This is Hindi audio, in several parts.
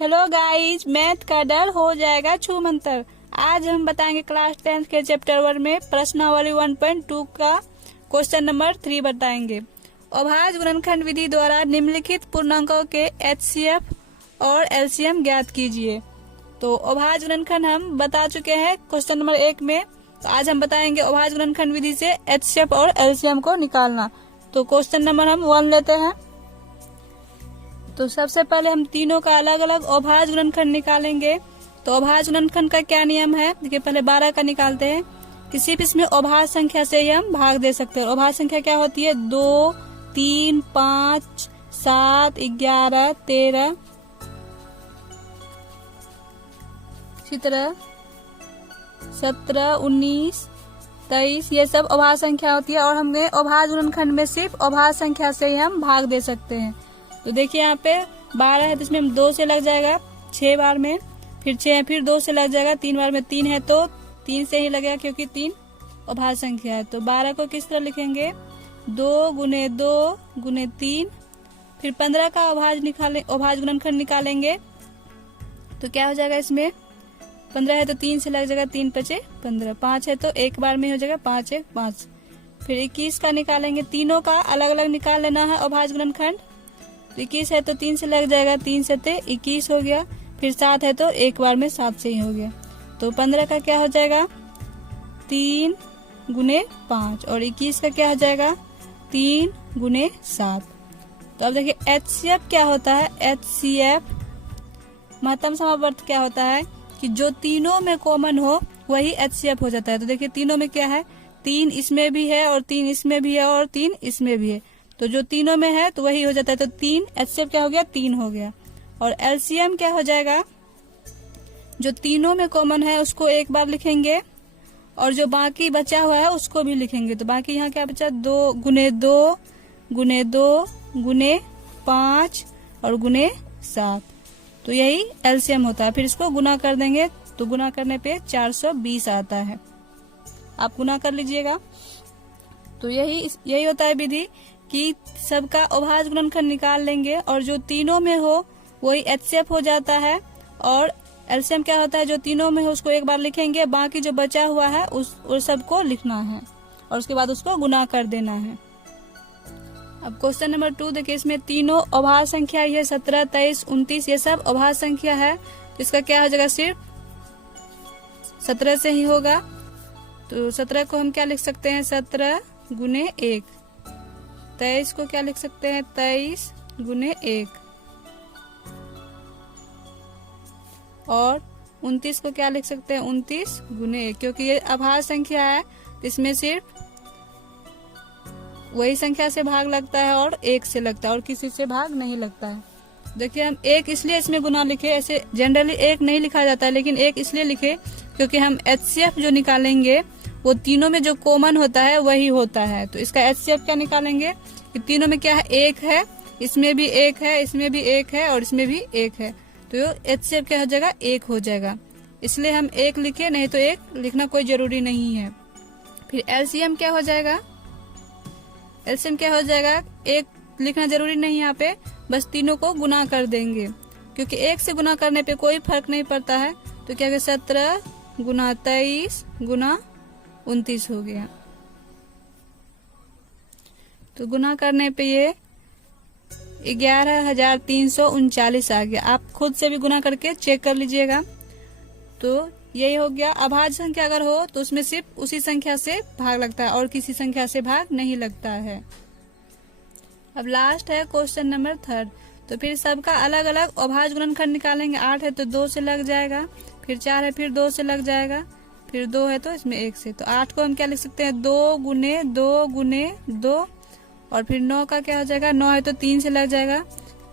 हेलो गाइस, मैथ का डर हो जाएगा छू मंतर। आज हम बताएंगे क्लास 10 के चैप्टर 1 में प्रश्नावली 1.2 का क्वेश्चन नंबर 3 बताएंगे। अभाज्य गुणनखंड विधि द्वारा निम्नलिखित पूर्णांकों के एचसीएफ और एलसीएम ज्ञात कीजिए। तो अभाज्य गुणनखंड हम बता चुके हैं क्वेश्चन नंबर 1 में। तो आज हम बताएंगे अभाज्य गुणनखंड विधि से एचसीएफ और एलसीएम को निकालना। तो क्वेश्चन नंबर हम 1 लेते हैं। तो सबसे पहले हम तीनों का अलग अलग अभाज्य गुणनखंड निकालेंगे। तो अभाज्य गुणनखंड का क्या नियम है, देखिए पहले 12 का निकालते हैं। किसी भी इसमें अभाज्य संख्या से ही हम भाग दे सकते हैं। अभाज्य संख्या क्या होती है, 2, 3, 5, 7, 11, 13, इसी तरह 17, 19, 23, ये सब अभाज्य संख्या होती है। और हमें अभाज्य गुणनखंड में सिर्फ अभाज्य संख्या से ही हम भाग दे सकते हैं। तो देखिए यहाँ पे 12 है तो इसमें हम 2 से लग जाएगा 6 बार में, फिर 6 फिर 2 से लग जाएगा 3 बार में, 3 है तो 3 से ही लगेगा क्योंकि 3 अभाज्य संख्या है। तो 12 को किस तरह लिखेंगे, 2 गुने 2 गुने 3, फिर 15 का अभाज्य गुणनखंड निकालेंगे। तो क्या हो जाएगा, इसमें 15 है तो 3 से लग जाएगा, 3 पचे 15, 5 है तो एक बार में हो जाएगा 5 1 5। फिर 21 का निकालेंगे, तीनों का अलग अलग निकाल लेना है अभाज्य गुणनखंड। 21 है तो 3 से लग जाएगा, 3 से 21 हो गया। फिर 7 है तो एक बार में 7 से ही हो गया। तो 15 का क्या हो जाएगा, 3 गुने 5, और 21 का क्या हो जाएगा, 3 गुने 7। तो अब देखिए एचसीएफ क्या होता है, एचसीएफ महत्तम समावर्त क्या होता है कि जो तीनों में कॉमन हो वही एचसीएफ हो जाता है। तो देखिए तीनों में क्या है, 3 इसमें भी है और 3 इसमें भी है और 3 इसमें भी है। तो जो तीनों में है तो वही हो जाता है। तो 3 एचसीएफ क्या हो गया, 3 हो गया। और एलसीएम क्या हो जाएगा, जो तीनों में कॉमन है उसको एक बार लिखेंगे और जो बाकी बचा हुआ है उसको भी लिखेंगे। तो बाकी यहाँ क्या बचा, 2 गुने 2 गुने 2 गुने 5 और गुने 7। तो यही एलसीएम होता है। फिर इसको गुना कर देंगे तो गुना करने पे 420 आता है। आप गुना कर लीजिएगा। तो यही होता है विधि कि सबका अभाज्य गुणनखंड निकाल लेंगे और जो तीनों में हो वही एचसीएफ हो जाता है। और एलसीएम क्या होता है, जो तीनों में हो उसको एक बार लिखेंगे, बाकी जो बचा हुआ है उस सबको लिखना है और उसके बाद उसको गुना कर देना है। अब क्वेश्चन नंबर 2 देखिए, इसमें तीनों अभाज्य संख्या ये 17, 23, 29 ये सब अभाज्य संख्या है। तो इसका क्या हो जाएगा, सिर्फ 17 से ही होगा। तो 17 को हम क्या लिख सकते हैं, 17 गुने 1। 23 को क्या लिख सकते हैं, 23 गुने 1। और 29 को क्या लिख सकते हैं, 29 गुने 1। क्योंकि ये अभाज्य संख्या है तो इसमें सिर्फ वही संख्या से भाग लगता है और 1 से लगता है और किसी से भाग नहीं लगता है। देखिए हम 1 इसलिए इसमें गुना लिखे, ऐसे जनरली 1 नहीं लिखा जाता है, लेकिन 1 इसलिए लिखे क्योंकि हम एचसीएफ जो निकालेंगे वो तीनों में जो कॉमन होता है वही होता है। तो इसका एचसीएफ क्या निकालेंगे कि तीनों में क्या है, 1 है, इसमें भी 1 है, इसमें भी 1 है और इसमें भी 1 है। तो एचसीएफ क्या हो जाएगा, 1 हो जाएगा। इसलिए हम 1 लिखे, नहीं तो 1 लिखना कोई जरूरी नहीं है। फिर एलसीएम क्या हो जाएगा, एलसीएम क्या हो जाएगा, 1 लिखना जरूरी नहीं, यहाँ पे बस तीनों को गुना कर देंगे क्योंकि 1 से गुना करने पे कोई फर्क नहीं पड़ता है। तो क्या होगा, 17 गुना 23 गुना 29 हो गया। तो गुना करने पे ये 11,339 आ गया। आप खुद से भी गुना करके चेक कर लीजिएगा। तो यही हो गया। अभाज्य संख्या अगर हो तो उसमें सिर्फ उसी संख्या से भाग लगता है और किसी संख्या से भाग नहीं लगता है। अब लास्ट है क्वेश्चन नंबर 3। तो फिर सबका अलग अलग अभाज्य गुणनखंड निकालेंगे। 8 है तो 2 से लग जाएगा, फिर 4 है फिर 2 से लग जाएगा, फिर 2 है तो इसमें 1 से। तो 8 को हम क्या लिख सकते हैं, 2 गुने 2 गुने 2। और फिर 9 का क्या हो जाएगा, 9 है तो 3 से लग जाएगा,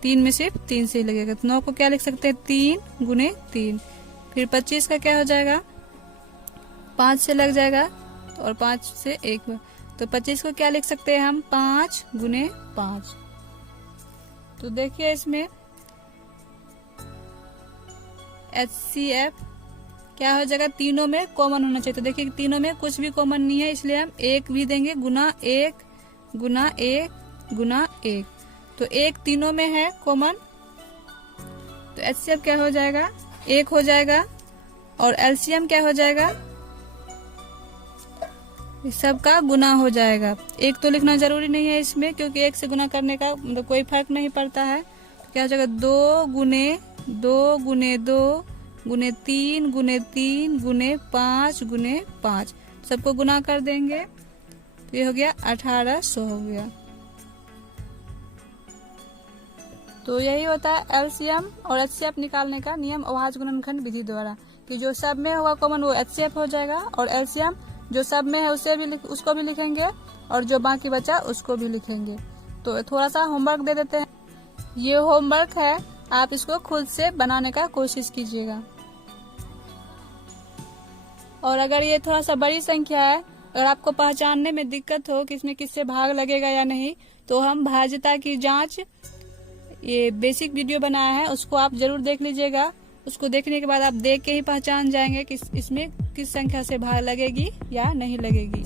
3 में सिर्फ 3 से ही लगेगा। तो 9 को क्या लिख सकते हैं, 3 गुने 3। फिर 25 का क्या हो जाएगा, 5 से लग जाएगा और 5 से एक बार। तो 25 को क्या लिख सकते हैं हम, 5 गुने 5। तो देखिए इसमें एचसीएफ क्या हो जाएगा, तीनों में कॉमन होना चाहिए। तो देखिए तीनों में कुछ भी कॉमन नहीं है, इसलिए हम 1 भी देंगे, गुना 1 गुना 1 गुना 1। तो 1 तीनों में है कॉमन, तो HCF क्या हो जाएगा, 1 हो जाएगा। और LCM क्या हो जाएगा, इस सब का गुना हो जाएगा। 1 तो लिखना जरूरी नहीं है इसमें, क्योंकि 1 से गुना करने का मतलब कोई फर्क नहीं पड़ता है। तो क्या हो जाएगा, 2 गुने 2 गुने 2 गुने 3 गुने 3 गुने 5 गुने 5, सबको गुना कर देंगे तो ये हो गया 1800 हो गया। तो यही होता है LCM और HCF निकालने का नियम अभाज्य गुणनखंड विधि द्वारा, कि जो सब में होगा कॉमन वो HCF हो जाएगा, और LCM जो सब में है उसको भी लिखेंगे, और जो बाकी बचा उसको भी लिखेंगे। तो थोड़ा सा होमवर्क दे देते हैं, ये होमवर्क है, आप इसको खुद से बनाने का कोशिश कीजिएगा। और अगर ये थोड़ा सा बड़ी संख्या है, अगर आपको पहचानने में दिक्कत हो कि इसमें किससे भाग लगेगा या नहीं, तो हम भाज्यता की जांच ये बेसिक वीडियो बनाया है, उसको आप जरूर देख लीजिएगा। उसको देखने के बाद आप देख के ही पहचान जाएंगे कि इसमें किस संख्या से भाग लगेगी या नहीं लगेगी।